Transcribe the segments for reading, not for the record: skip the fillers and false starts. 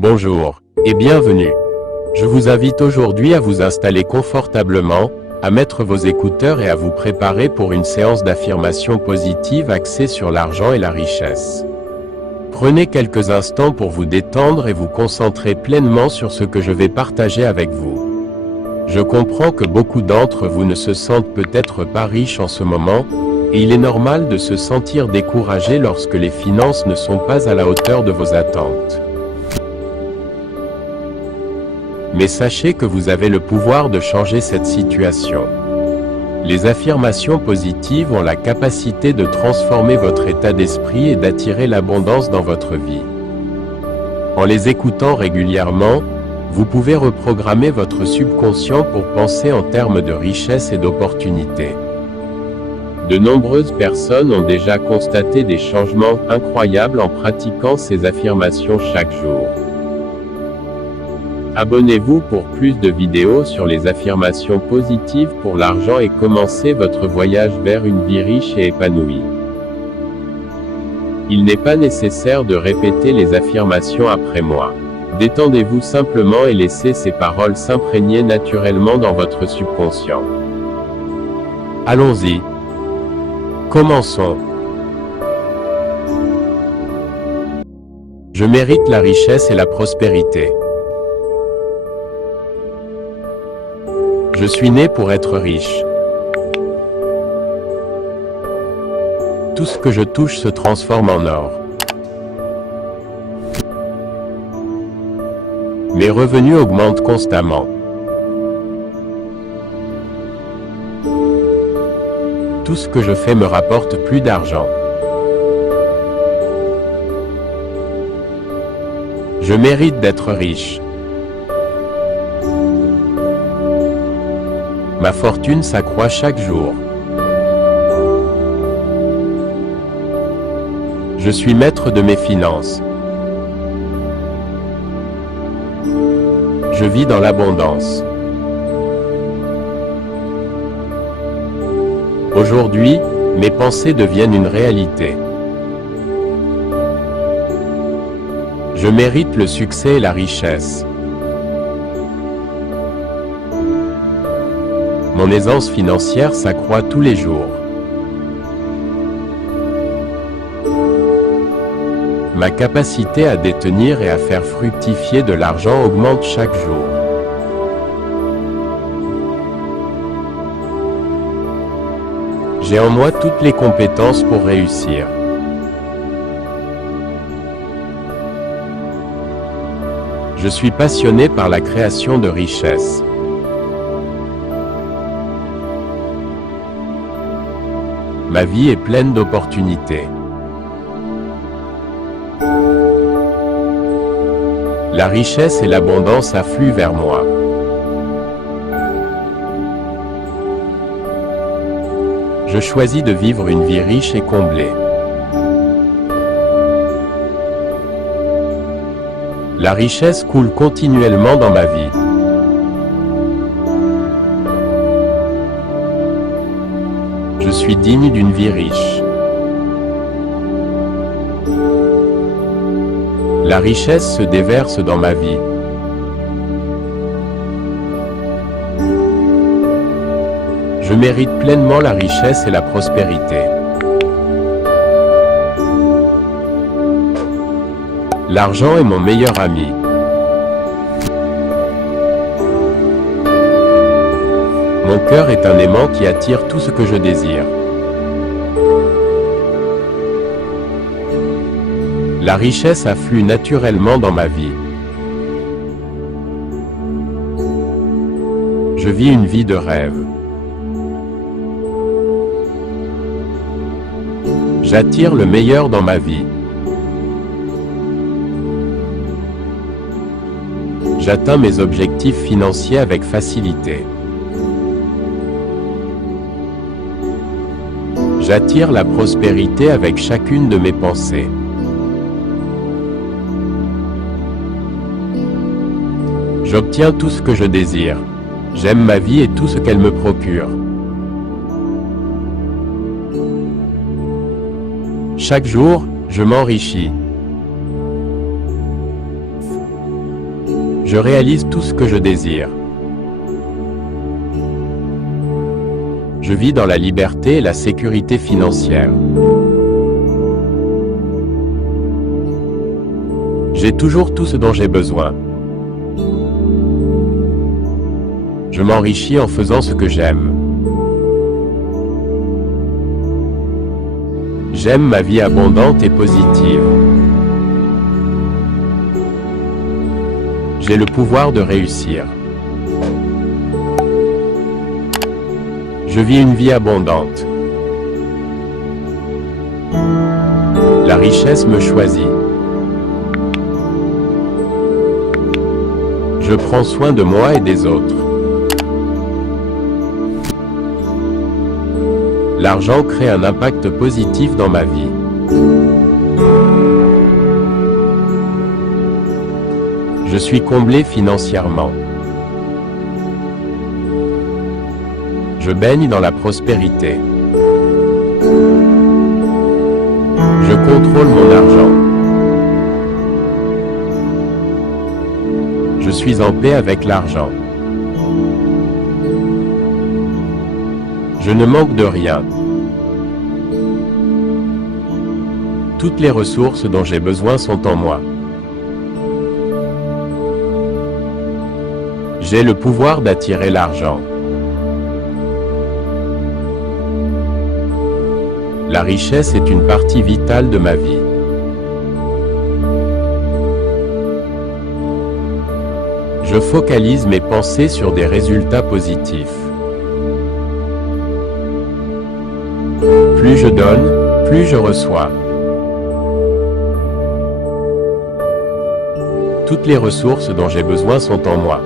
Bonjour et bienvenue. Je vous invite aujourd'hui à vous installer confortablement, à mettre vos écouteurs et à vous préparer pour une séance d'affirmation positive axée sur l'argent et la richesse. Prenez quelques instants pour vous détendre et vous concentrer pleinement sur ce que je vais partager avec vous. Je comprends que beaucoup d'entre vous ne se sentent peut-être pas riches en ce moment, et il est normal de se sentir découragé lorsque les finances ne sont pas à la hauteur de vos attentes. Mais sachez que vous avez le pouvoir de changer cette situation. Les affirmations positives ont la capacité de transformer votre état d'esprit et d'attirer l'abondance dans votre vie. En les écoutant régulièrement, vous pouvez reprogrammer votre subconscient pour penser en termes de richesse et d'opportunités. De nombreuses personnes ont déjà constaté des changements incroyables en pratiquant ces affirmations chaque jour. Abonnez-vous pour plus de vidéos sur les affirmations positives pour l'argent et commencez votre voyage vers une vie riche et épanouie. Il n'est pas nécessaire de répéter les affirmations après moi. Détendez-vous simplement et laissez ces paroles s'imprégner naturellement dans votre subconscient. Allons-y. Commençons. Je mérite la richesse et la prospérité. Je suis né pour être riche. Tout ce que je touche se transforme en or. Mes revenus augmentent constamment. Tout ce que je fais me rapporte plus d'argent. Je mérite d'être riche. Ma fortune s'accroît chaque jour. Je suis maître de mes finances. Je vis dans l'abondance. Aujourd'hui, mes pensées deviennent une réalité. Je mérite le succès et la richesse. Mon aisance financière s'accroît tous les jours. Ma capacité à détenir et à faire fructifier de l'argent augmente chaque jour. J'ai en moi toutes les compétences pour réussir. Je suis passionné par la création de richesses. Ma vie est pleine d'opportunités. La richesse et l'abondance affluent vers moi. Je choisis de vivre une vie riche et comblée. La richesse coule continuellement dans ma vie. Je suis digne d'une vie riche. La richesse se déverse dans ma vie. Je mérite pleinement la richesse et la prospérité. L'argent est mon meilleur ami. Mon cœur est un aimant qui attire tout ce que je désire. La richesse afflue naturellement dans ma vie. Je vis une vie de rêve. J'attire le meilleur dans ma vie. J'atteins mes objectifs financiers avec facilité. J'attire la prospérité avec chacune de mes pensées. J'obtiens tout ce que je désire. J'aime ma vie et tout ce qu'elle me procure. Chaque jour, je m'enrichis. Je réalise tout ce que je désire. Je vis dans la liberté et la sécurité financière. J'ai toujours tout ce dont j'ai besoin. Je m'enrichis en faisant ce que j'aime. J'aime ma vie abondante et positive. J'ai le pouvoir de réussir. Je vis une vie abondante. La richesse me choisit. Je prends soin de moi et des autres. L'argent crée un impact positif dans ma vie. Je suis comblé financièrement. Je baigne dans la prospérité. Je contrôle mon argent. Je suis en paix avec l'argent. Je ne manque de rien. Toutes les ressources dont j'ai besoin sont en moi. J'ai le pouvoir d'attirer l'argent. La richesse est une partie vitale de ma vie. Je focalise mes pensées sur des résultats positifs. Plus je donne, plus je reçois. Toutes les ressources dont j'ai besoin sont en moi.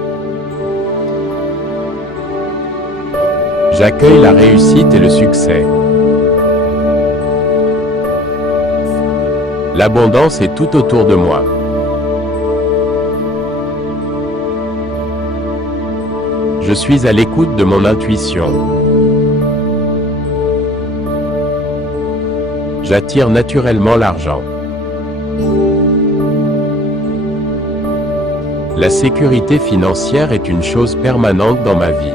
J'accueille la réussite et le succès. L'abondance est tout autour de moi. Je suis à l'écoute de mon intuition. J'attire naturellement l'argent. La sécurité financière est une chose permanente dans ma vie.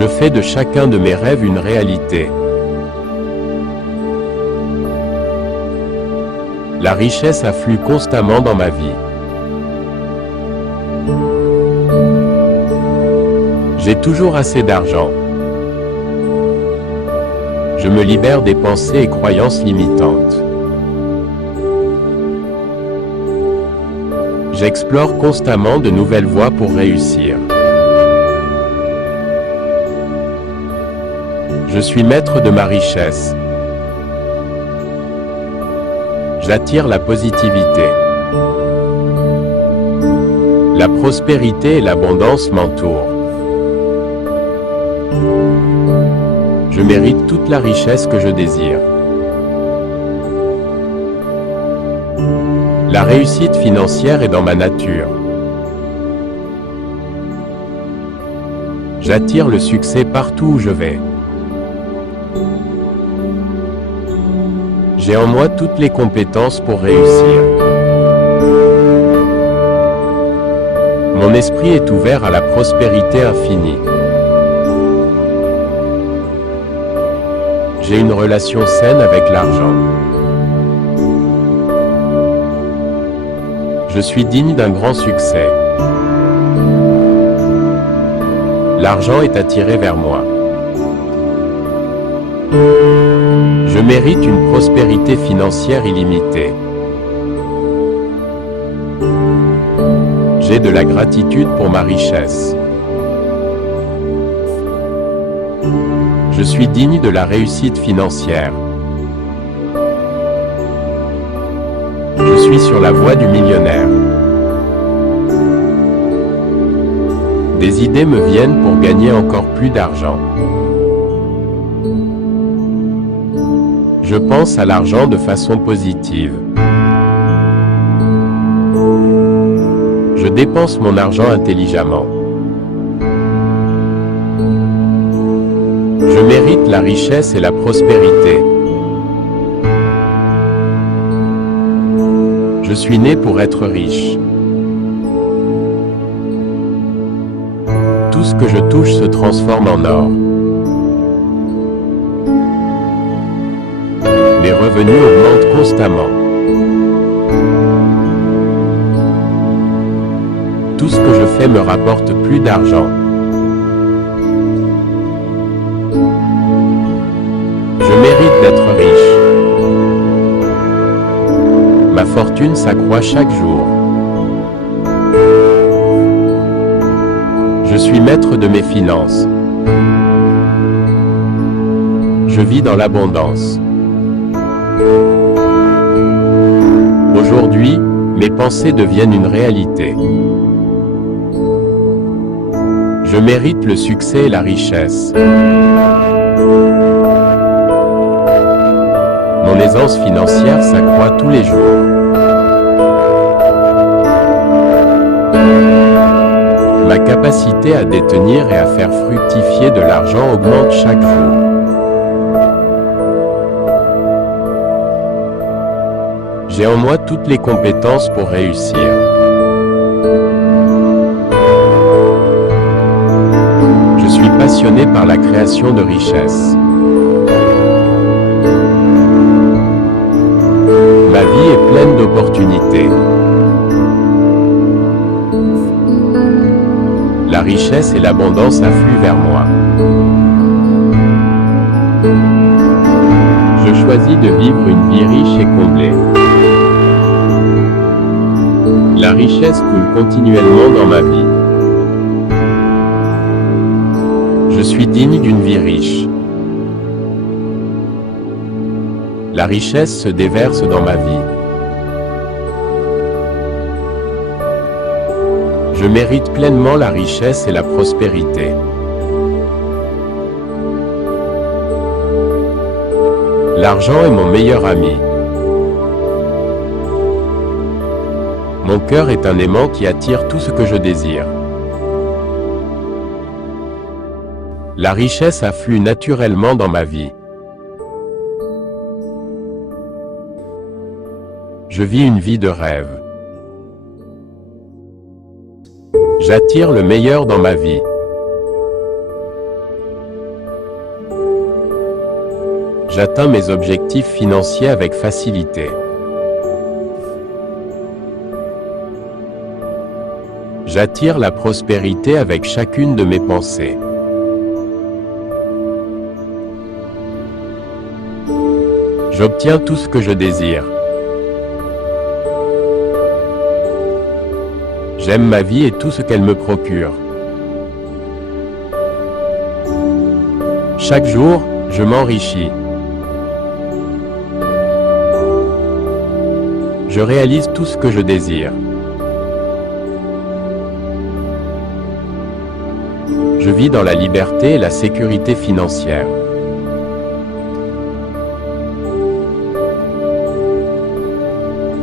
Je fais de chacun de mes rêves une réalité. La richesse afflue constamment dans ma vie. J'ai toujours assez d'argent. Je me libère des pensées et croyances limitantes. J'explore constamment de nouvelles voies pour réussir. Je suis maître de ma richesse. J'attire la positivité. La prospérité et l'abondance m'entourent. Je mérite toute la richesse que je désire. La réussite financière est dans ma nature. J'attire le succès partout où je vais. J'ai en moi toutes les compétences pour réussir. Mon esprit est ouvert à la prospérité infinie. J'ai une relation saine avec l'argent. Je suis digne d'un grand succès. L'argent est attiré vers moi. Je mérite une prospérité financière illimitée. J'ai de la gratitude pour ma richesse. Je suis digne de la réussite financière. Je suis sur la voie du millionnaire. Des idées me viennent pour gagner encore plus d'argent. Je pense à l'argent de façon positive. Je dépense mon argent intelligemment. Je mérite la richesse et la prospérité. Je suis né pour être riche. Tout ce que je touche se transforme en or. Mes revenus augmentent constamment. Tout ce que je fais me rapporte plus d'argent. Je mérite d'être riche. Ma fortune s'accroît chaque jour. Je suis maître de mes finances. Je vis dans l'abondance. Aujourd'hui, mes pensées deviennent une réalité. Je mérite le succès et la richesse. Mon aisance financière s'accroît tous les jours. Ma capacité à détenir et à faire fructifier de l'argent augmente chaque jour. J'ai en moi toutes les compétences pour réussir. Je suis passionné par la création de richesses. Ma vie est pleine d'opportunités. La richesse et l'abondance affluent vers moi. Je choisis de vivre une vie riche et comblée. La richesse coule continuellement dans ma vie. Je suis digne d'une vie riche. La richesse se déverse dans ma vie. Je mérite pleinement la richesse et la prospérité. L'argent est mon meilleur ami. Mon cœur est un aimant qui attire tout ce que je désire. La richesse afflue naturellement dans ma vie. Je vis une vie de rêve. J'attire le meilleur dans ma vie. J'atteins mes objectifs financiers avec facilité. J'attire la prospérité avec chacune de mes pensées. J'obtiens tout ce que je désire. J'aime ma vie et tout ce qu'elle me procure. Chaque jour, je m'enrichis. Je réalise tout ce que je désire. Je vis dans la liberté et la sécurité financière.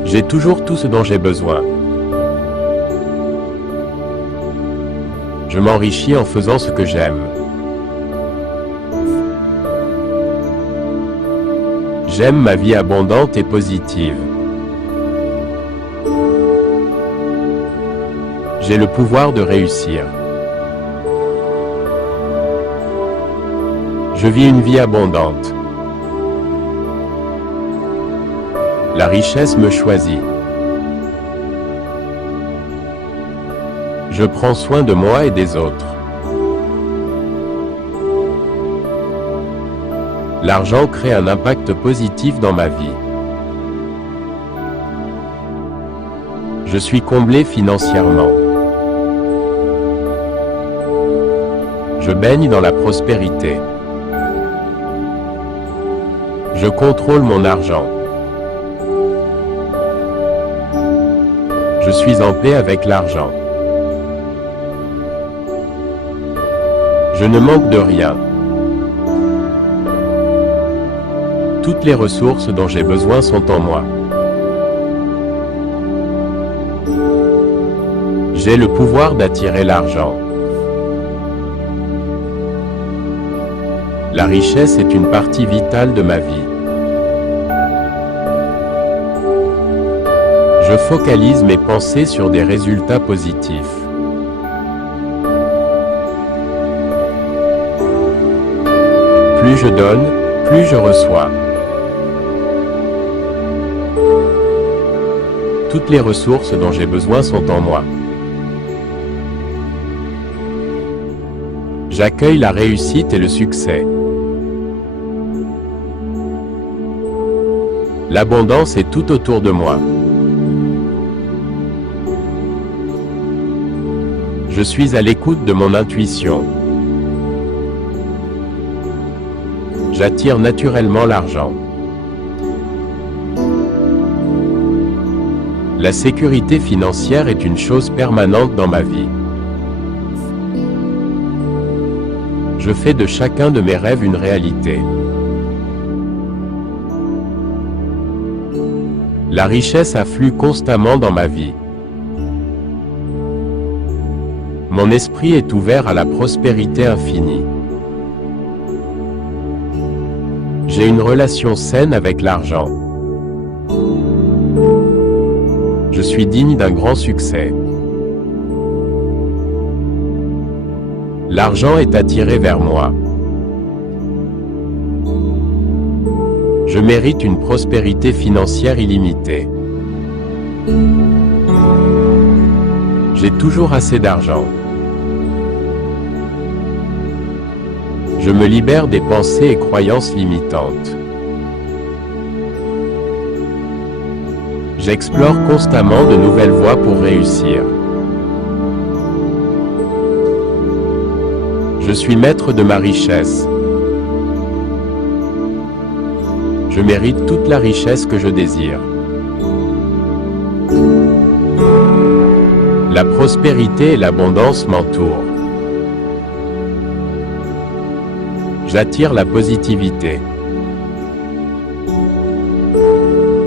J'ai toujours tout ce dont j'ai besoin. Je m'enrichis en faisant ce que j'aime. J'aime ma vie abondante et positive. J'ai le pouvoir de réussir. Je vis une vie abondante. La richesse me choisit. Je prends soin de moi et des autres. L'argent crée un impact positif dans ma vie. Je suis comblé financièrement. Je baigne dans la prospérité. Je contrôle mon argent. Je suis en paix avec l'argent. Je ne manque de rien. Toutes les ressources dont j'ai besoin sont en moi. J'ai le pouvoir d'attirer l'argent. La richesse est une partie vitale de ma vie. Je focalise mes pensées sur des résultats positifs. Plus je donne, plus je reçois. Toutes les ressources dont j'ai besoin sont en moi. J'accueille la réussite et le succès. L'abondance est tout autour de moi. Je suis à l'écoute de mon intuition. J'attire naturellement l'argent. La sécurité financière est une chose permanente dans ma vie. Je fais de chacun de mes rêves une réalité. La richesse afflue constamment dans ma vie. Mon esprit est ouvert à la prospérité infinie. J'ai une relation saine avec l'argent. Je suis digne d'un grand succès. L'argent est attiré vers moi. Je mérite une prospérité financière illimitée. J'ai toujours assez d'argent. Je me libère des pensées et croyances limitantes. J'explore constamment de nouvelles voies pour réussir. Je suis maître de ma richesse. Je mérite toute la richesse que je désire. La prospérité et l'abondance m'entourent. J'attire la positivité.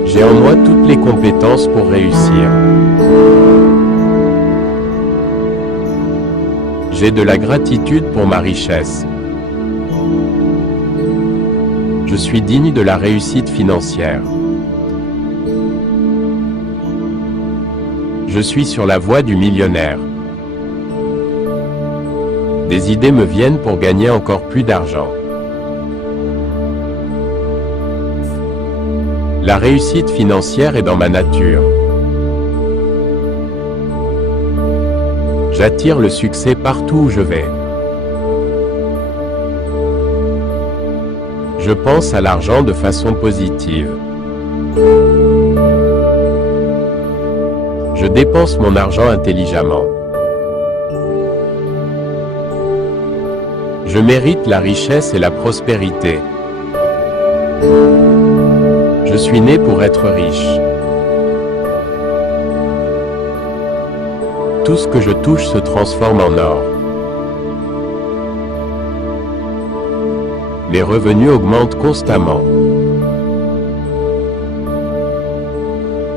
J'ai en moi toutes les compétences pour réussir. J'ai de la gratitude pour ma richesse. Je suis digne de la réussite financière. Je suis sur la voie du millionnaire. Des idées me viennent pour gagner encore plus d'argent. La réussite financière est dans ma nature. J'attire le succès partout où je vais. Je pense à l'argent de façon positive. Je dépense mon argent intelligemment. Je mérite la richesse et la prospérité. Je suis né pour être riche. Tout ce que je touche se transforme en or. Les revenus augmentent constamment.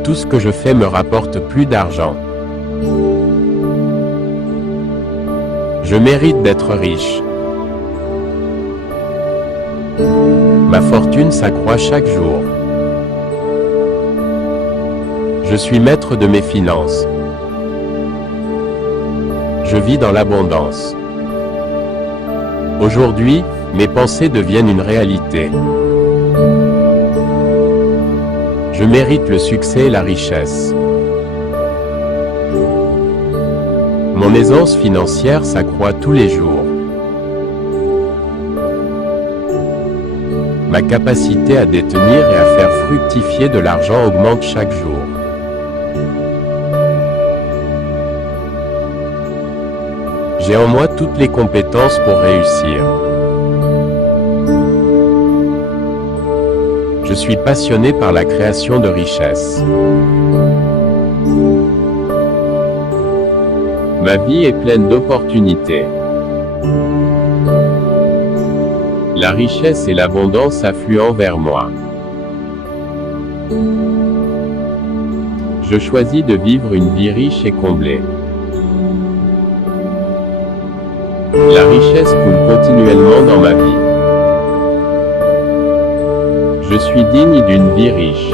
Tout ce que je fais me rapporte plus d'argent. Je mérite d'être riche. Ma fortune s'accroît chaque jour. Je suis maître de mes finances. Je vis dans l'abondance. Aujourd'hui, mes pensées deviennent une réalité. Je mérite le succès et la richesse. Mon aisance financière s'accroît tous les jours. Ma capacité à détenir et à faire fructifier de l'argent augmente chaque jour. J'ai en moi toutes les compétences pour réussir. Je suis passionné par la création de richesses. Ma vie est pleine d'opportunités. La richesse et l'abondance affluent vers moi. Je choisis de vivre une vie riche et comblée. La richesse coule continuellement dans ma vie. Je suis digne d'une vie riche.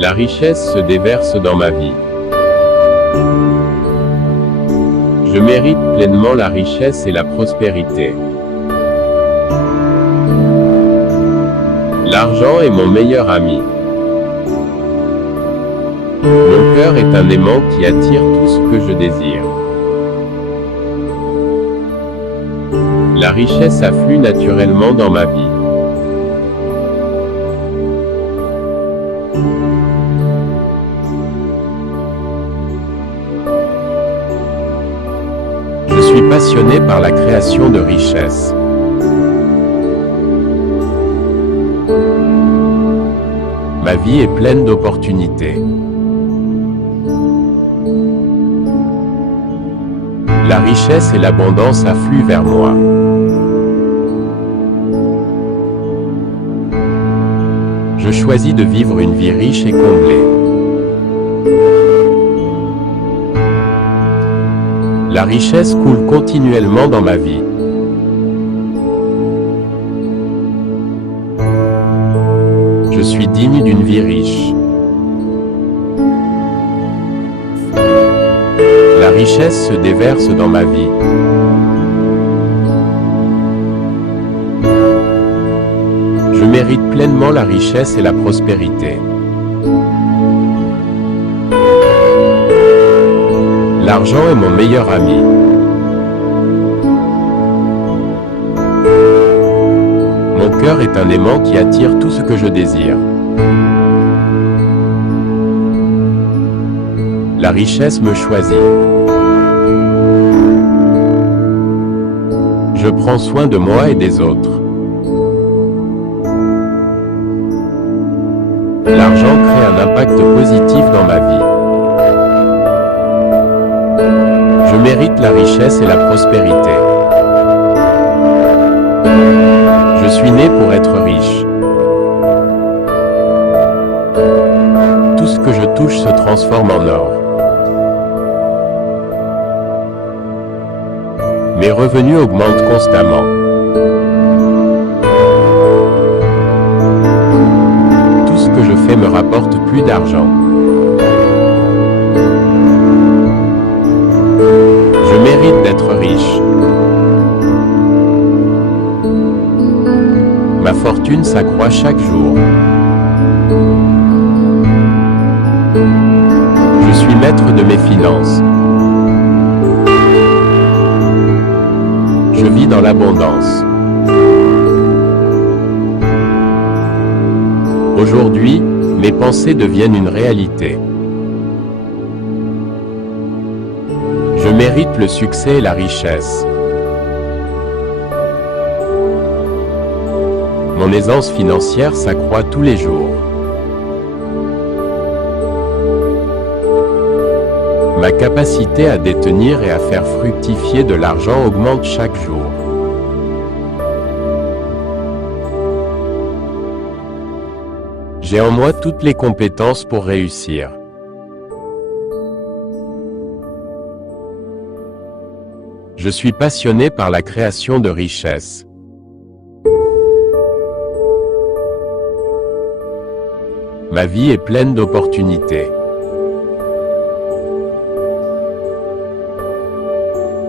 La richesse se déverse dans ma vie. Je mérite pleinement la richesse et la prospérité. L'argent est mon meilleur ami. Mon cœur est un aimant qui attire tout ce que je désire. La richesse afflue naturellement dans ma vie. Je suis passionné par la création de richesses. Ma vie est pleine d'opportunités. La richesse et l'abondance affluent vers moi. Je choisis de vivre une vie riche et comblée. La richesse coule continuellement dans ma vie. Je suis digne d'une vie riche. La richesse se déverse dans ma vie. Je mérite pleinement la richesse et la prospérité. L'argent est mon meilleur ami. Mon cœur est un aimant qui attire tout ce que je désire. La richesse me choisit. Je prends soin de moi et des autres. L'argent crée un impact positif dans ma vie. Je mérite la richesse et la prospérité. Je suis né pour être riche. Tout ce que je touche se transforme en or. Mes revenus augmentent constamment. Tout ce que je fais me rapporte plus d'argent. Je mérite d'être riche. Ma fortune s'accroît chaque jour. Je suis maître de mes finances. Je vis dans l'abondance. Aujourd'hui, mes pensées deviennent une réalité. Je mérite le succès et la richesse. Mon aisance financière s'accroît tous les jours. Ma capacité à détenir et à faire fructifier de l'argent augmente chaque jour. J'ai en moi toutes les compétences pour réussir. Je suis passionné par la création de richesses. Ma vie est pleine d'opportunités.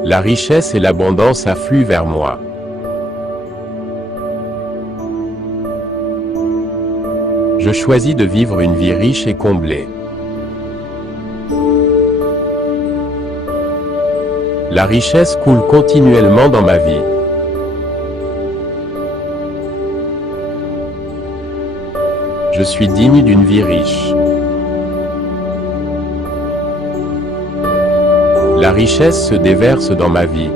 La richesse et l'abondance affluent vers moi. Je choisis de vivre une vie riche et comblée. La richesse coule continuellement dans ma vie. Je suis digne d'une vie riche. La richesse se déverse dans ma vie.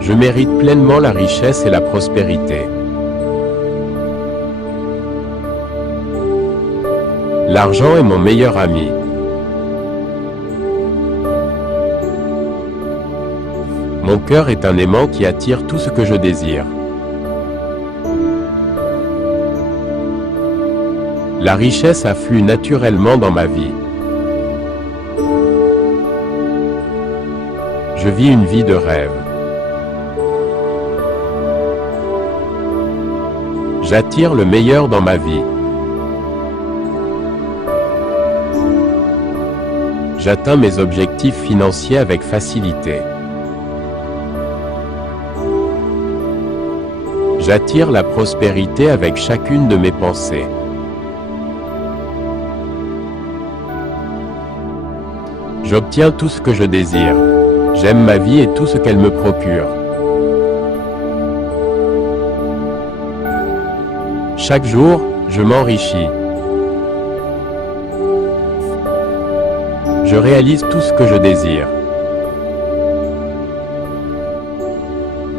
Je mérite pleinement la richesse et la prospérité. L'argent est mon meilleur ami. Mon cœur est un aimant qui attire tout ce que je désire. La richesse afflue naturellement dans ma vie. Je vis une vie de rêve. J'attire le meilleur dans ma vie. J'atteins mes objectifs financiers avec facilité. J'attire la prospérité avec chacune de mes pensées. J'obtiens tout ce que je désire. J'aime ma vie et tout ce qu'elle me procure. Chaque jour, je m'enrichis. Je réalise tout ce que je désire.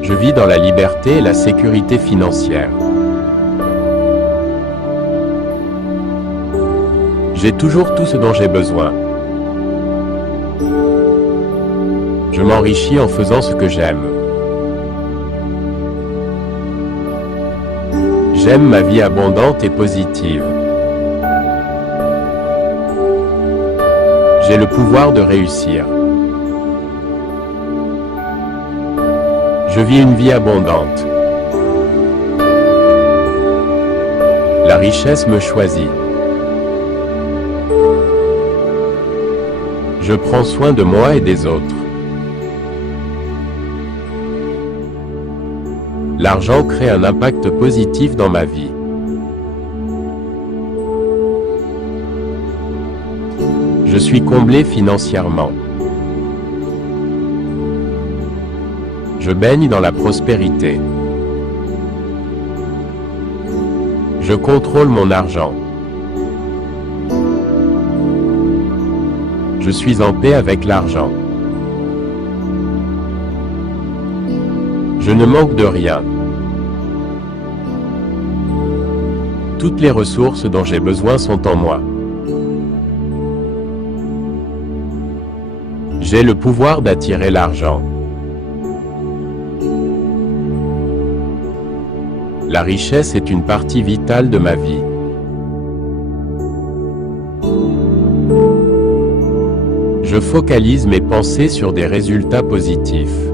Je vis dans la liberté et la sécurité financière. J'ai toujours tout ce dont j'ai besoin. Je m'enrichis en faisant ce que j'aime. J'aime ma vie abondante et positive. J'ai le pouvoir de réussir. Je vis une vie abondante. La richesse me choisit. Je prends soin de moi et des autres. L'argent crée un impact positif dans ma vie. Je suis comblé financièrement. Je baigne dans la prospérité. Je contrôle mon argent. Je suis en paix avec l'argent. Je ne manque de rien. Toutes les ressources dont j'ai besoin sont en moi. J'ai le pouvoir d'attirer l'argent. La richesse est une partie vitale de ma vie. Je focalise mes pensées sur des résultats positifs.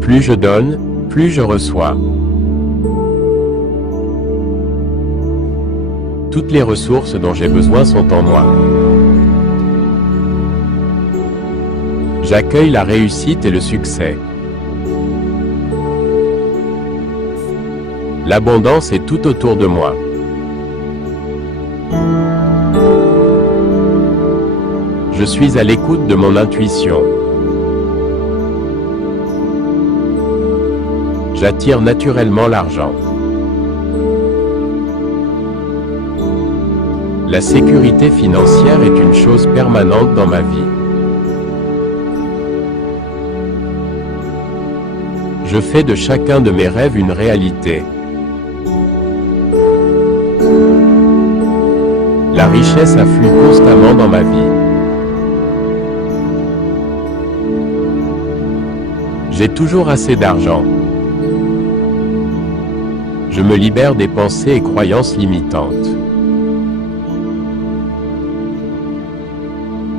Plus je donne, plus je reçois. Toutes les ressources dont j'ai besoin sont en moi. J'accueille la réussite et le succès. L'abondance est tout autour de moi. Je suis à l'écoute de mon intuition. J'attire naturellement l'argent. La sécurité financière est une chose permanente dans ma vie. Je fais de chacun de mes rêves une réalité. La richesse afflue constamment dans ma vie. J'ai toujours assez d'argent. Je me libère des pensées et croyances limitantes.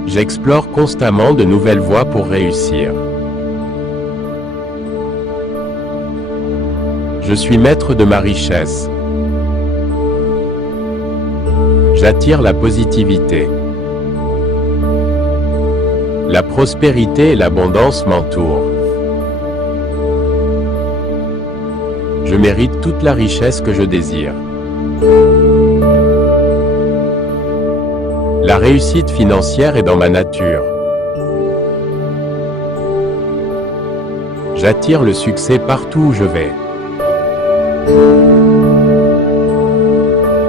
J'explore constamment de nouvelles voies pour réussir. Je suis maître de ma richesse. J'attire la positivité. La prospérité et l'abondance m'entourent. Je mérite toute la richesse que je désire. La réussite financière est dans ma nature. J'attire le succès partout où je vais.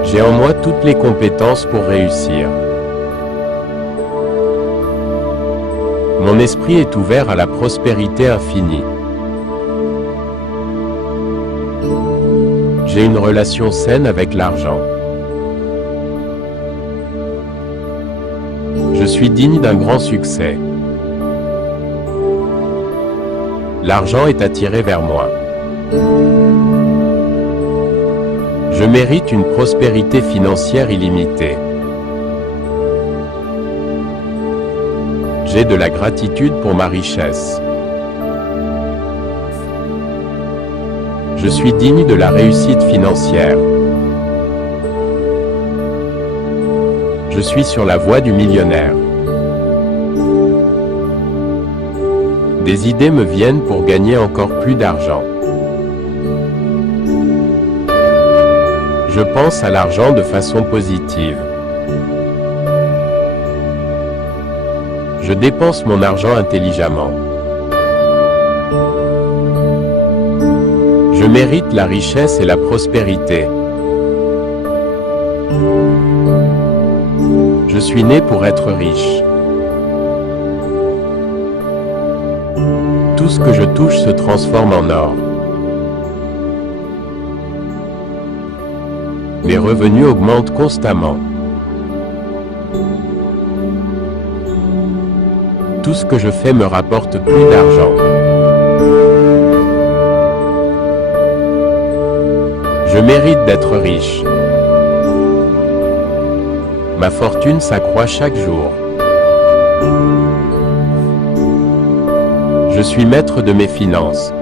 J'ai en moi toutes les compétences pour réussir. Mon esprit est ouvert à la prospérité infinie. J'ai une relation saine avec l'argent. Je suis digne d'un grand succès. L'argent est attiré vers moi. Je mérite une prospérité financière illimitée. J'ai de la gratitude pour ma richesse. Je suis digne de la réussite financière. Je suis sur la voie du millionnaire. Des idées me viennent pour gagner encore plus d'argent. Je pense à l'argent de façon positive. Je dépense mon argent intelligemment. Je mérite la richesse et la prospérité. Je suis né pour être riche. Tout ce que je touche se transforme en or. Mes revenus augmentent constamment. Tout ce que je fais me rapporte plus d'argent. Je mérite d'être riche. Ma fortune s'accroît chaque jour. Je suis maître de mes finances.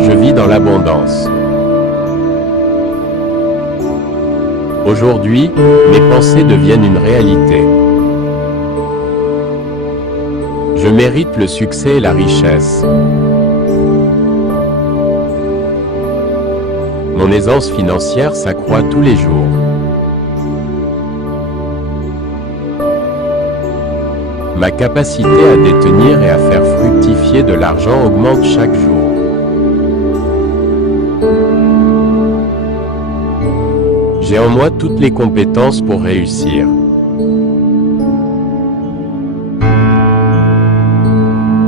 Je vis dans l'abondance. Aujourd'hui, mes pensées deviennent une réalité. Je mérite le succès et la richesse. Mon aisance financière s'accroît tous les jours. Ma capacité à détenir et à faire fructifier de l'argent augmente chaque jour. J'ai en moi toutes les compétences pour réussir.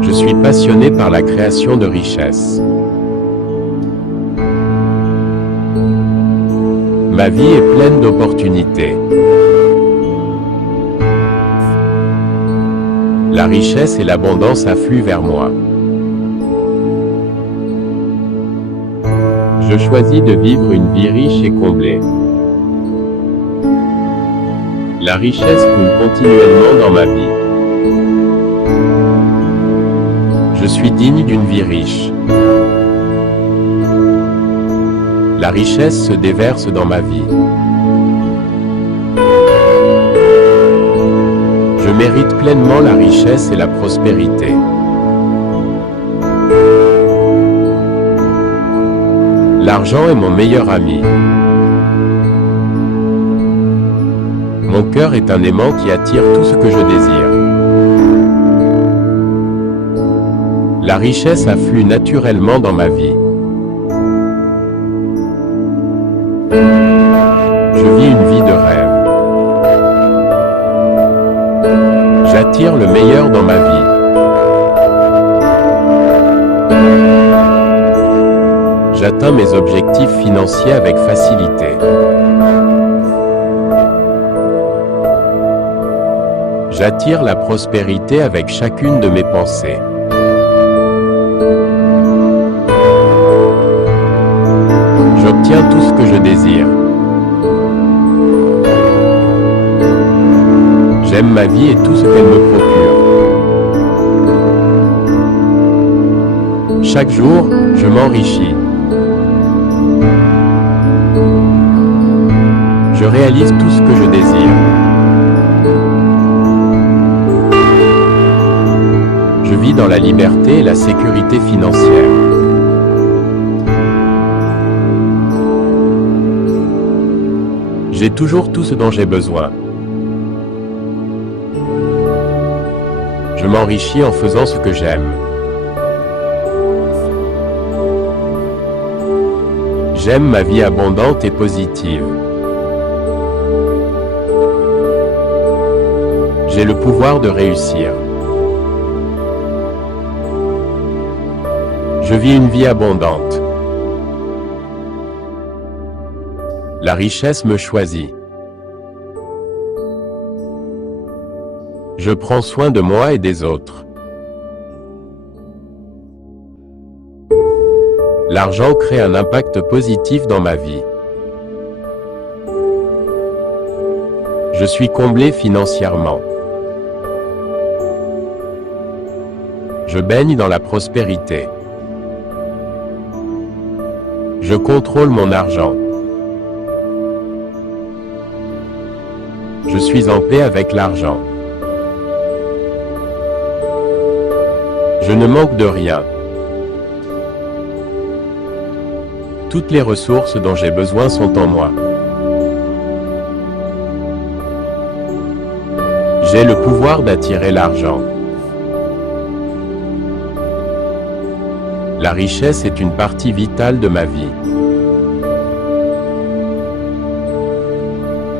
Je suis passionné par la création de richesses. Ma vie est pleine d'opportunités. La richesse et l'abondance affluent vers moi. Je choisis de vivre une vie riche et comblée. La richesse coule continuellement dans ma vie. Je suis digne d'une vie riche. La richesse se déverse dans ma vie. Je mérite pleinement la richesse et la prospérité. L'argent est mon meilleur ami. Mon cœur est un aimant qui attire tout ce que je désire. La richesse afflue naturellement dans ma vie. Je vis une vie de rêve. J'attire le meilleur dans ma vie. J'atteins mes objectifs financiers avec facilité. J'attire la prospérité avec chacune de mes pensées. J'obtiens tout ce que je désire. J'aime ma vie et tout ce qu'elle me procure. Chaque jour, je m'enrichis. Je réalise tout ce que je désire. Je vis dans la liberté et la sécurité financière. J'ai toujours tout ce dont j'ai besoin. Je m'enrichis en faisant ce que j'aime. J'aime ma vie abondante et positive. J'ai le pouvoir de réussir. Je vis une vie abondante. La richesse me choisit. Je prends soin de moi et des autres. L'argent crée un impact positif dans ma vie. Je suis comblé financièrement. Je baigne dans la prospérité. Je contrôle mon argent. Je suis en paix avec l'argent. Je ne manque de rien. Toutes les ressources dont j'ai besoin sont en moi. J'ai le pouvoir d'attirer l'argent. La richesse est une partie vitale de ma vie.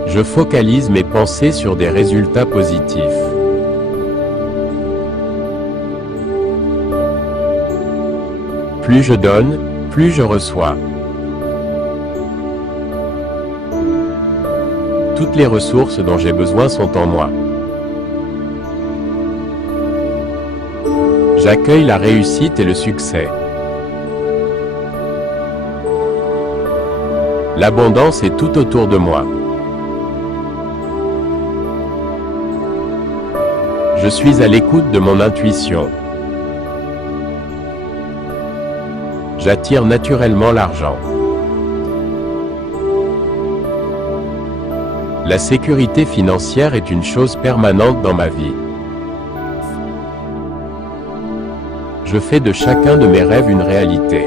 Je focalise mes pensées sur des résultats positifs. Plus je donne, plus je reçois. Toutes les ressources dont j'ai besoin sont en moi. J'accueille la réussite et le succès. L'abondance est tout autour de moi. Je suis à l'écoute de mon intuition. J'attire naturellement l'argent. La sécurité financière est une chose permanente dans ma vie. Je fais de chacun de mes rêves une réalité.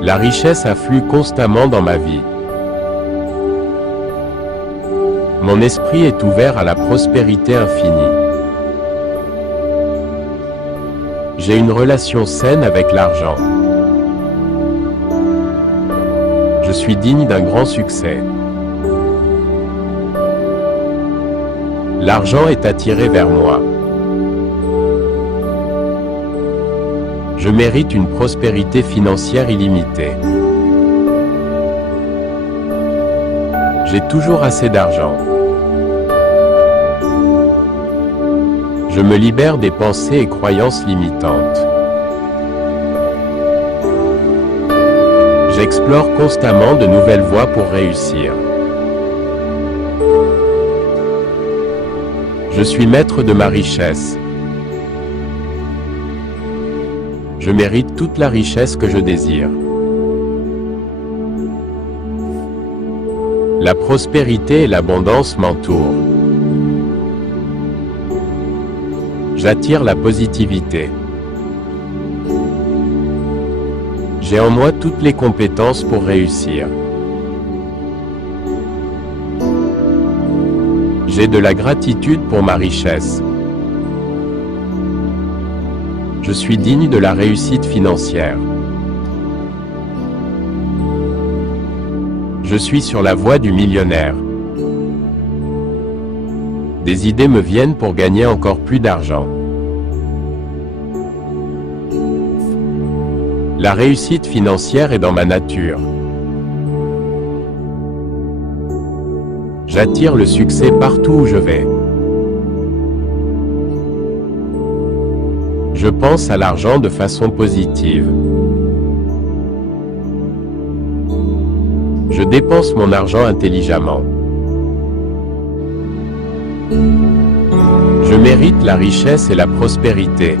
La richesse afflue constamment dans ma vie. Mon esprit est ouvert à la prospérité infinie. J'ai une relation saine avec l'argent. Je suis digne d'un grand succès. L'argent est attiré vers moi. Je mérite une prospérité financière illimitée. J'ai toujours assez d'argent. Je me libère des pensées et croyances limitantes. J'explore constamment de nouvelles voies pour réussir. Je suis maître de ma richesse. Je mérite toute la richesse que je désire. La prospérité et l'abondance m'entourent. J'attire la positivité. J'ai en moi toutes les compétences pour réussir. J'ai de la gratitude pour ma richesse. Je suis digne de la réussite financière. Je suis sur la voie du millionnaire. Des idées me viennent pour gagner encore plus d'argent. La réussite financière est dans ma nature. J'attire le succès partout où je vais. Je pense à l'argent de façon positive. Je dépense mon argent intelligemment. Je mérite la richesse et la prospérité.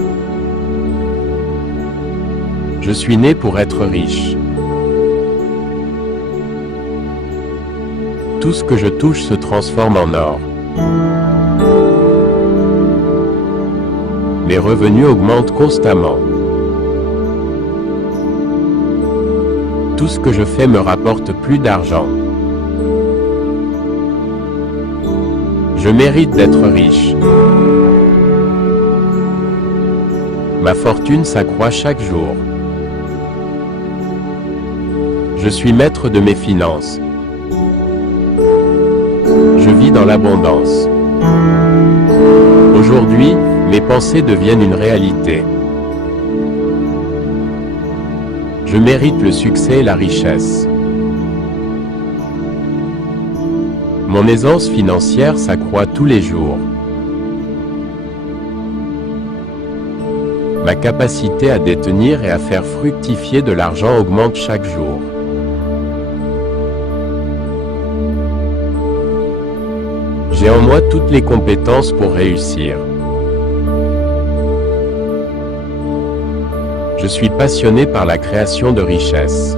Je suis né pour être riche. Tout ce que je touche se transforme en or. Mes revenus augmentent constamment. Tout ce que je fais me rapporte plus d'argent. Je mérite d'être riche. Ma fortune s'accroît chaque jour. Je suis maître de mes finances. Je vis dans l'abondance. Aujourd'hui, mes pensées deviennent une réalité. Je mérite le succès et la richesse. Mon aisance financière s'accroît tous les jours. Ma capacité à détenir et à faire fructifier de l'argent augmente chaque jour. J'ai en moi toutes les compétences pour réussir. Je suis passionné par la création de richesses.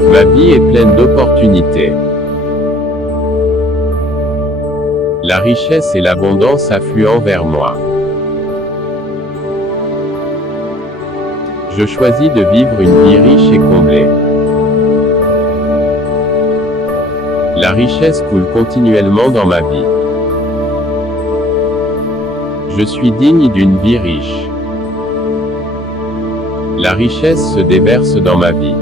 Ma vie est pleine d'opportunités. La richesse et l'abondance affluent vers moi. Je choisis de vivre une vie riche et comblée. La richesse coule continuellement dans ma vie. Je suis digne d'une vie riche. La richesse se déverse dans ma vie.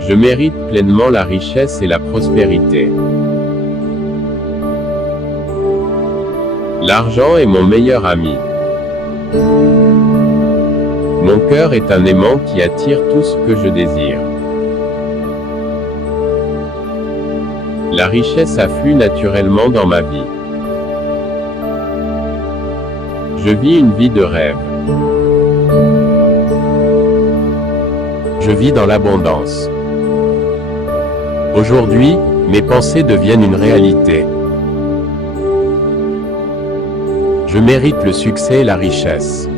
Je mérite pleinement la richesse et la prospérité. L'argent est mon meilleur ami. Mon cœur est un aimant qui attire tout ce que je désire. La richesse afflue naturellement dans ma vie. Je vis une vie de rêve. Je vis dans l'abondance. Aujourd'hui, mes pensées deviennent une réalité. Je mérite le succès et la richesse.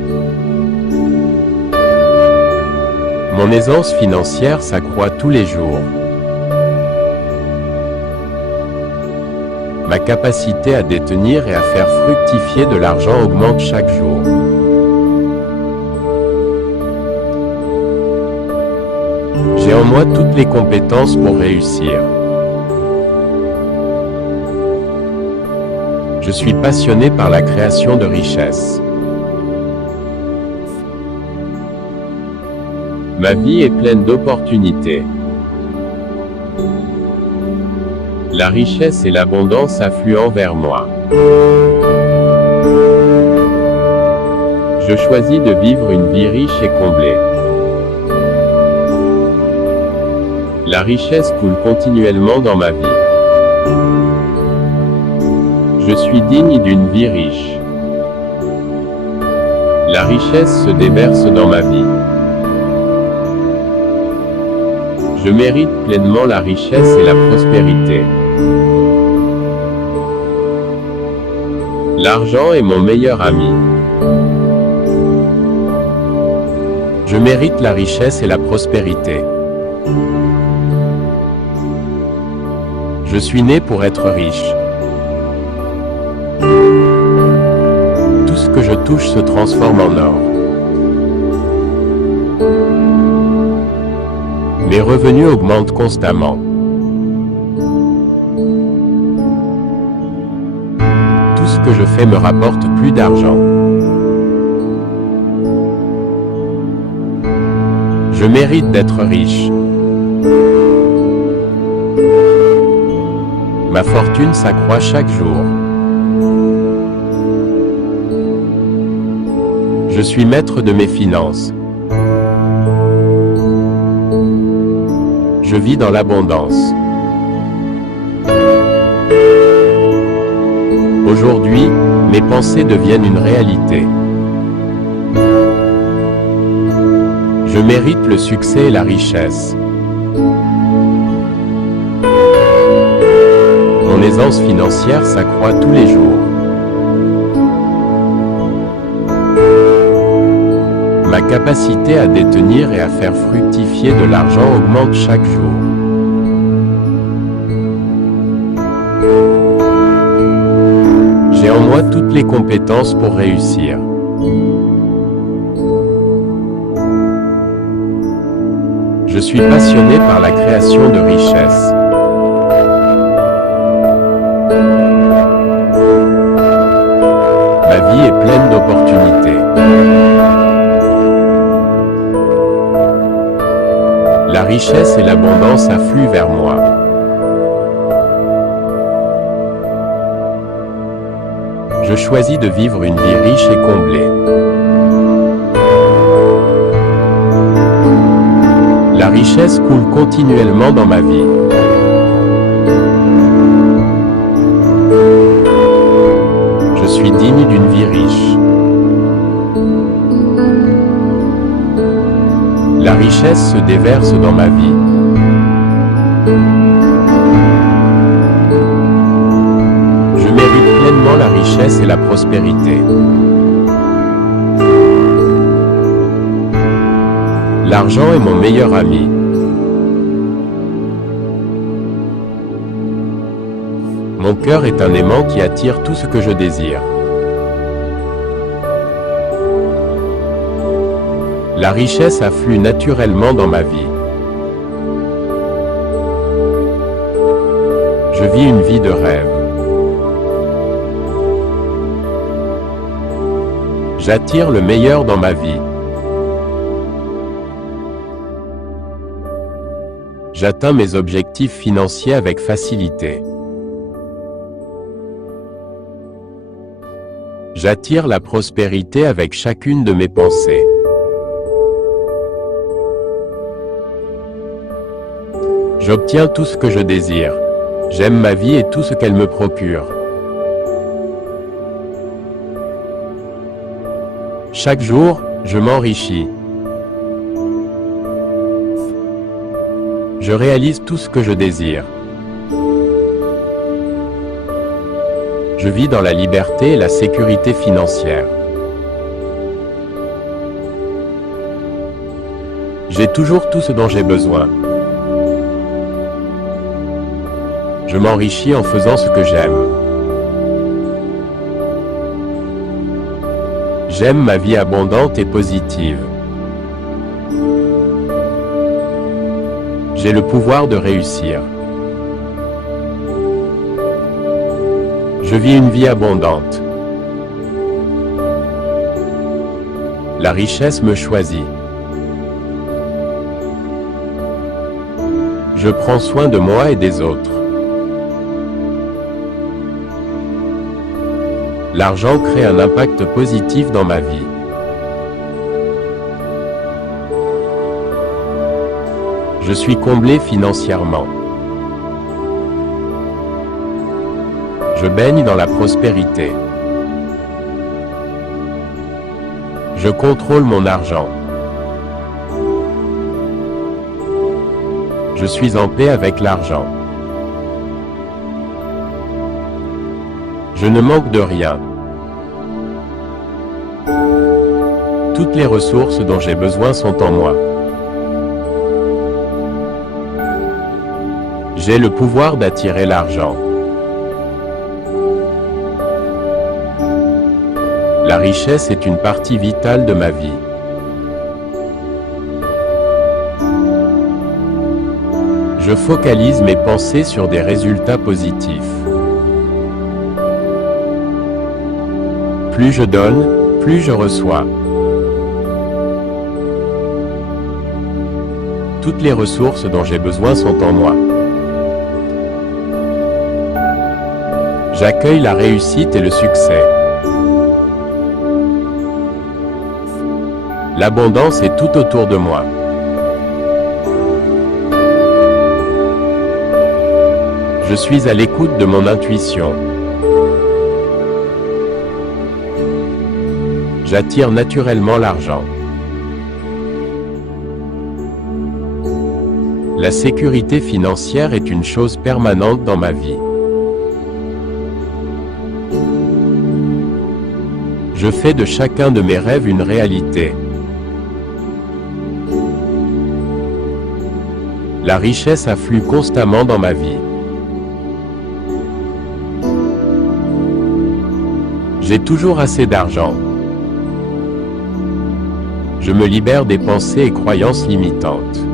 Mon aisance financière s'accroît tous les jours. Ma capacité à détenir et à faire fructifier de l'argent augmente chaque jour. J'ai en moi toutes les compétences pour réussir. Je suis passionné par la création de richesses. Ma vie est pleine d'opportunités. La richesse et l'abondance affluent vers moi. Je choisis de vivre une vie riche et comblée. La richesse coule continuellement dans ma vie. Je suis digne d'une vie riche. La richesse se déverse dans ma vie. Je mérite pleinement la richesse et la prospérité. L'argent est mon meilleur ami. Je mérite la richesse et la prospérité. Je suis né pour être riche. Tout ce que je touche se transforme en or. Mes revenus augmentent constamment. Tout ce que je fais me rapporte plus d'argent. Je mérite d'être riche. Ma fortune s'accroît chaque jour. Je suis maître de mes finances. Je vis dans l'abondance. Aujourd'hui, mes pensées deviennent une réalité. Je mérite le succès et la richesse. Mon aisance financière s'accroît tous les jours. Ma capacité à détenir et à faire fructifier de l'argent augmente chaque jour. J'ai en moi toutes les compétences pour réussir. Je suis passionné par la création de richesses. Ma vie est pleine d'opportunités. La richesse et l'abondance affluent vers moi. Je choisis de vivre une vie riche et comblée. La richesse coule continuellement dans ma vie. Je suis digne d'une vie riche. La richesse se déverse dans ma vie. Je mérite pleinement naturellement la richesse et la prospérité. L'argent est mon meilleur ami. Mon cœur est un aimant qui attire tout ce que je désire. La richesse afflue naturellement dans ma vie. Je vis une vie de rêve. J'attire le meilleur dans ma vie. J'atteins mes objectifs financiers avec facilité. J'attire la prospérité avec chacune de mes pensées. J'obtiens tout ce que je désire. J'aime ma vie et tout ce qu'elle me procure. Chaque jour, je m'enrichis. Je réalise tout ce que je désire. Je vis dans la liberté et la sécurité financière. J'ai toujours tout ce dont j'ai besoin. Je m'enrichis en faisant ce que j'aime. J'aime ma vie abondante et positive. J'ai le pouvoir de réussir. Je vis une vie abondante. La richesse me choisit. Je prends soin de moi et des autres. L'argent crée un impact positif dans ma vie. Je suis comblé financièrement. Je baigne dans la prospérité. Je contrôle mon argent. Je suis en paix avec l'argent. Je ne manque de rien. Toutes les ressources dont j'ai besoin sont en moi. J'ai le pouvoir d'attirer l'argent. La richesse est une partie vitale de ma vie. Je focalise mes pensées sur des résultats positifs. Plus je donne, plus je reçois. Toutes les ressources dont j'ai besoin sont en moi. J'accueille la réussite et le succès. L'abondance est tout autour de moi. Je suis à l'écoute de mon intuition. J'attire naturellement l'argent. La sécurité financière est une chose permanente dans ma vie. Je fais de chacun de mes rêves une réalité. La richesse afflue constamment dans ma vie. J'ai toujours assez d'argent. Je me libère des pensées et croyances limitantes.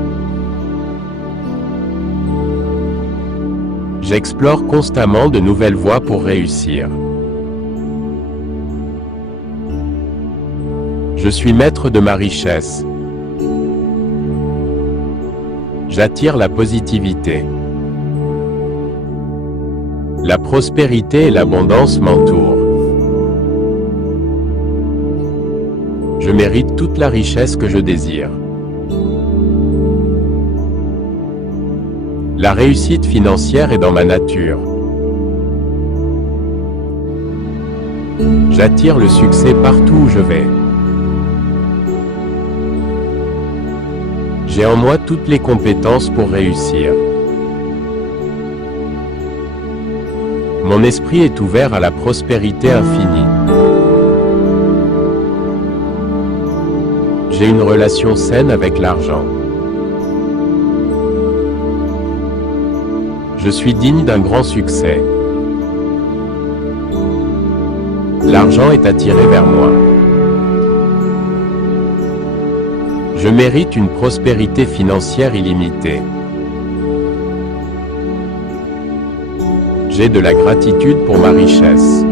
J'explore constamment de nouvelles voies pour réussir. Je suis maître de ma richesse. J'attire la positivité. La prospérité et l'abondance m'entourent. Je mérite toute la richesse que je désire. La réussite financière est dans ma nature. J'attire le succès partout où je vais. J'ai en moi toutes les compétences pour réussir. Mon esprit est ouvert à la prospérité infinie. J'ai une relation saine avec l'argent. Je suis digne d'un grand succès. L'argent est attiré vers moi. Je mérite une prospérité financière illimitée. J'ai de la gratitude pour ma richesse.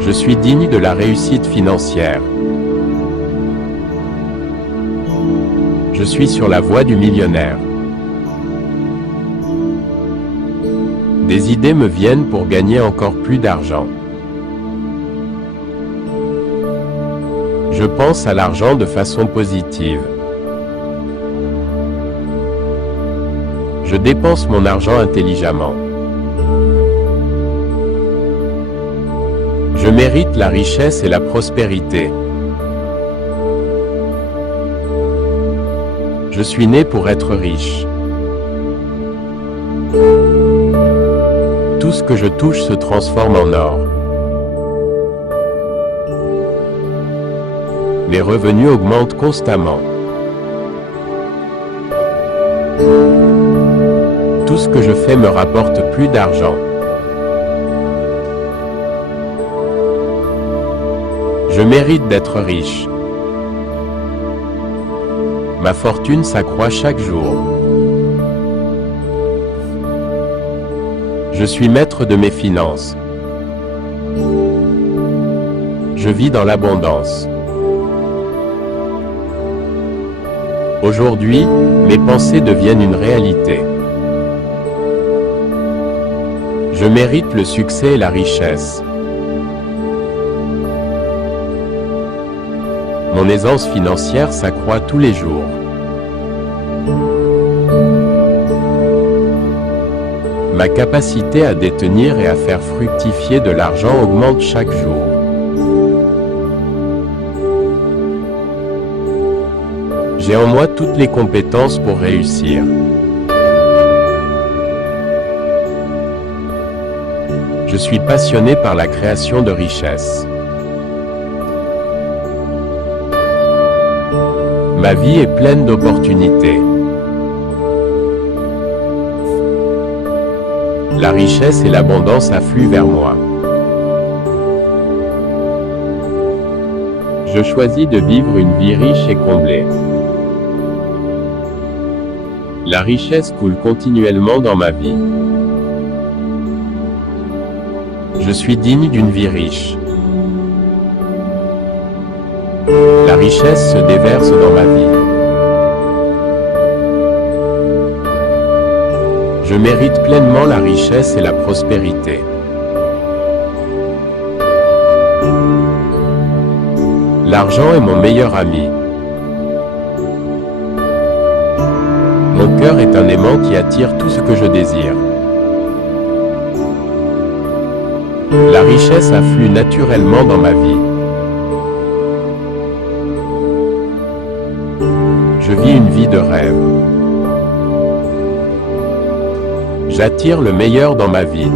Je suis digne de la réussite financière. Je suis sur la voie du millionnaire. Des idées me viennent pour gagner encore plus d'argent. Je pense à l'argent de façon positive. Je dépense mon argent intelligemment. Je mérite la richesse et la prospérité. Je suis né pour être riche. Tout ce que je touche se transforme en or. Mes revenus augmentent constamment. Tout ce que je fais me rapporte plus d'argent. Je mérite d'être riche. Ma fortune s'accroît chaque jour. Je suis maître de mes finances. Je vis dans l'abondance. Aujourd'hui, mes pensées deviennent une réalité. Je mérite le succès et la richesse. Mon aisance financière s'accroît tous les jours. Ma capacité à détenir et à faire fructifier de l'argent augmente chaque jour. J'ai en moi toutes les compétences pour réussir. Je suis passionné par la création de richesses. Ma vie est pleine d'opportunités. La richesse et l'abondance affluent vers moi. Je choisis de vivre une vie riche et comblée. La richesse coule continuellement dans ma vie. Je suis digne d'une vie riche. La richesse se déverse dans ma vie. Je mérite pleinement la richesse et la prospérité. L'argent est mon meilleur ami. Mon cœur est un aimant qui attire tout ce que je désire. La richesse afflue naturellement dans ma vie. Je vis une vie de rêve. J'attire le meilleur dans ma vie.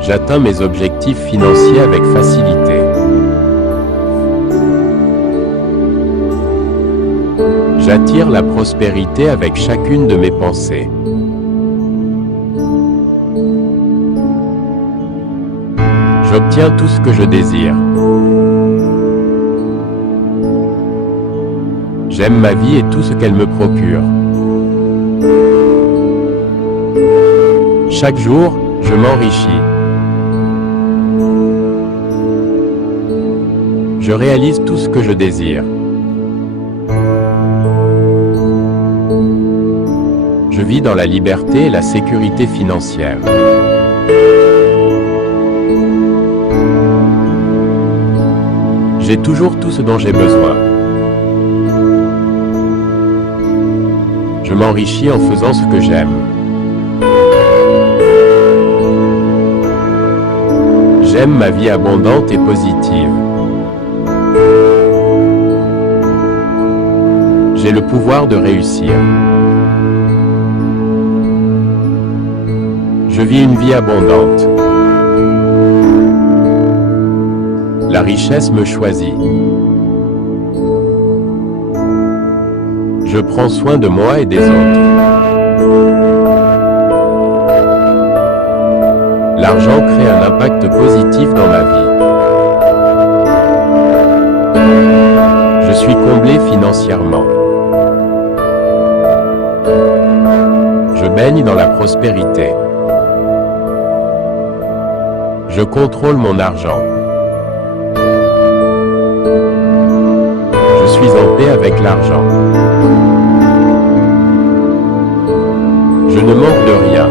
J'atteins mes objectifs financiers avec facilité. J'attire la prospérité avec chacune de mes pensées. J'obtiens tout ce que je désire. J'aime ma vie et tout ce qu'elle me procure. Chaque jour, je m'enrichis. Je réalise tout ce que je désire. Je vis dans la liberté et la sécurité financière. J'ai toujours tout ce dont j'ai besoin. Je m'enrichis en faisant ce que j'aime. J'aime ma vie abondante et positive. J'ai le pouvoir de réussir. Je vis une vie abondante. La richesse me choisit. Je prends soin de moi et des autres. L'argent crée un impact positif dans ma vie. Je suis comblé financièrement. Je baigne dans la prospérité. Je contrôle mon argent. Je suis en paix avec l'argent. Je ne manque de rien.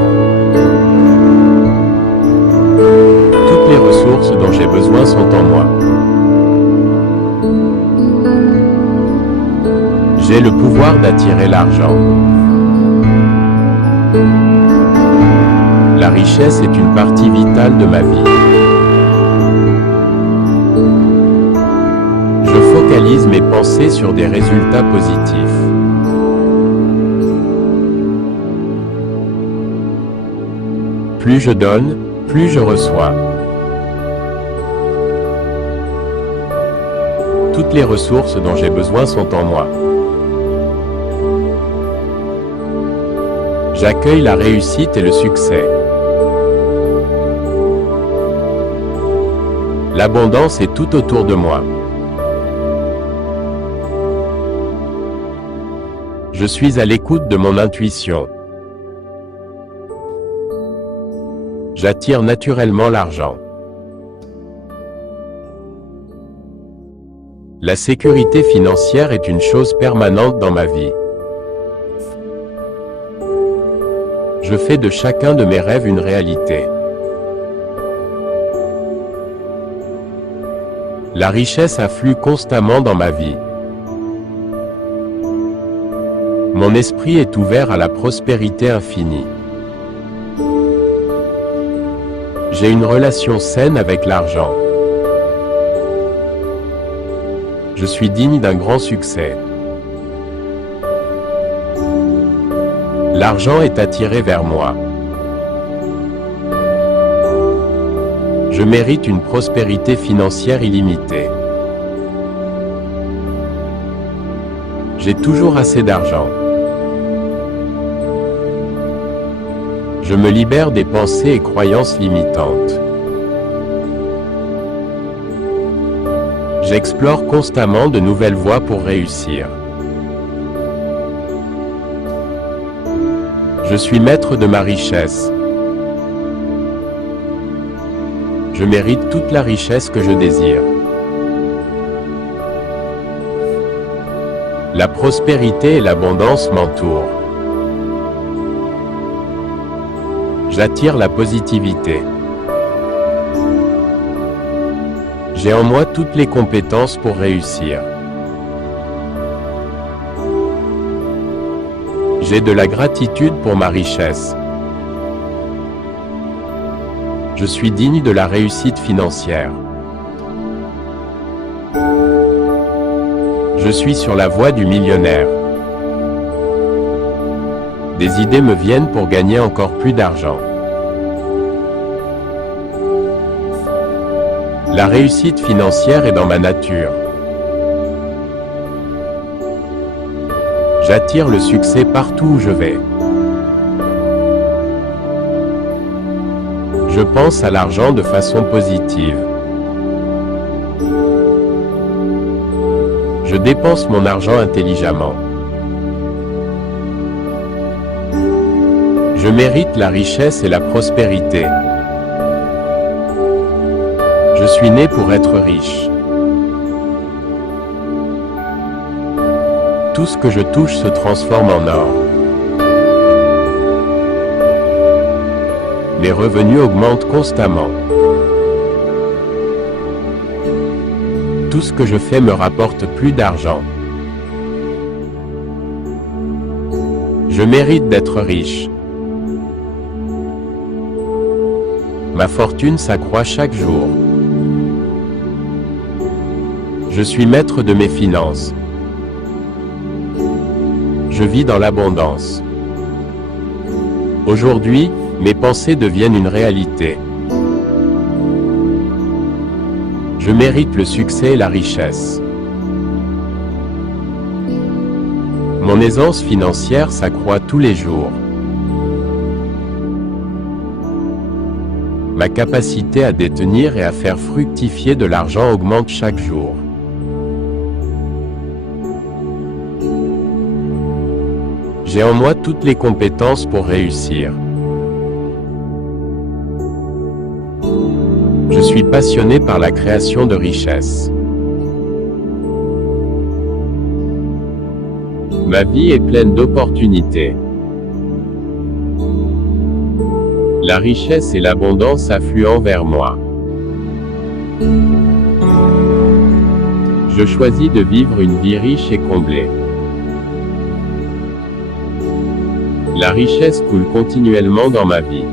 Toutes les ressources dont j'ai besoin sont en moi. J'ai le pouvoir d'attirer l'argent. La richesse est une partie vitale de ma vie. Je focalise mes pensées sur des résultats positifs. Plus je donne, plus je reçois. Toutes les ressources dont j'ai besoin sont en moi. J'accueille la réussite et le succès. L'abondance est tout autour de moi. Je suis à l'écoute de mon intuition. J'attire naturellement l'argent. La sécurité financière est une chose permanente dans ma vie. Je fais de chacun de mes rêves une réalité. La richesse afflue constamment dans ma vie. Mon esprit est ouvert à la prospérité infinie. J'ai une relation saine avec l'argent. Je suis digne d'un grand succès. L'argent est attiré vers moi. Je mérite une prospérité financière illimitée. J'ai toujours assez d'argent. Je me libère des pensées et croyances limitantes. J'explore constamment de nouvelles voies pour réussir. Je suis maître de ma richesse. Je mérite toute la richesse que je désire. La prospérité et l'abondance m'entourent. J'attire la positivité. J'ai en moi toutes les compétences pour réussir. J'ai de la gratitude pour ma richesse. Je suis digne de la réussite financière. Je suis sur la voie du millionnaire. Des idées me viennent pour gagner encore plus d'argent. La réussite financière est dans ma nature. J'attire le succès partout où je vais. Je pense à l'argent de façon positive. Je dépense mon argent intelligemment. Je mérite la richesse et la prospérité. Je suis né pour être riche. Tout ce que je touche se transforme en or. Mes revenus augmentent constamment. Tout ce que je fais me rapporte plus d'argent. Je mérite d'être riche. Ma fortune s'accroît chaque jour. Je suis maître de mes finances. Je vis dans l'abondance. Aujourd'hui, mes pensées deviennent une réalité. Je mérite le succès et la richesse. Mon aisance financière s'accroît tous les jours. Ma capacité à détenir et à faire fructifier de l'argent augmente chaque jour. J'ai en moi toutes les compétences pour réussir. Je suis passionné par la création de richesses. Ma vie est pleine d'opportunités. La richesse et l'abondance affluent vers moi. Je choisis de vivre une vie riche et comblée. La richesse coule continuellement dans ma vie.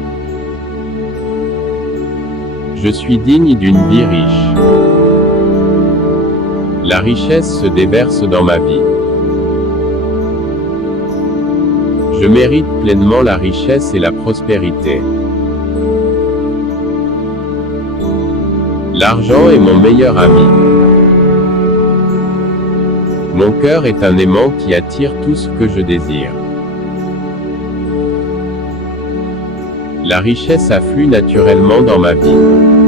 Je suis digne d'une vie riche. La richesse se déverse dans ma vie. Je mérite pleinement la richesse et la prospérité. L'argent est mon meilleur ami. Mon cœur est un aimant qui attire tout ce que je désire. La richesse afflue naturellement dans ma vie.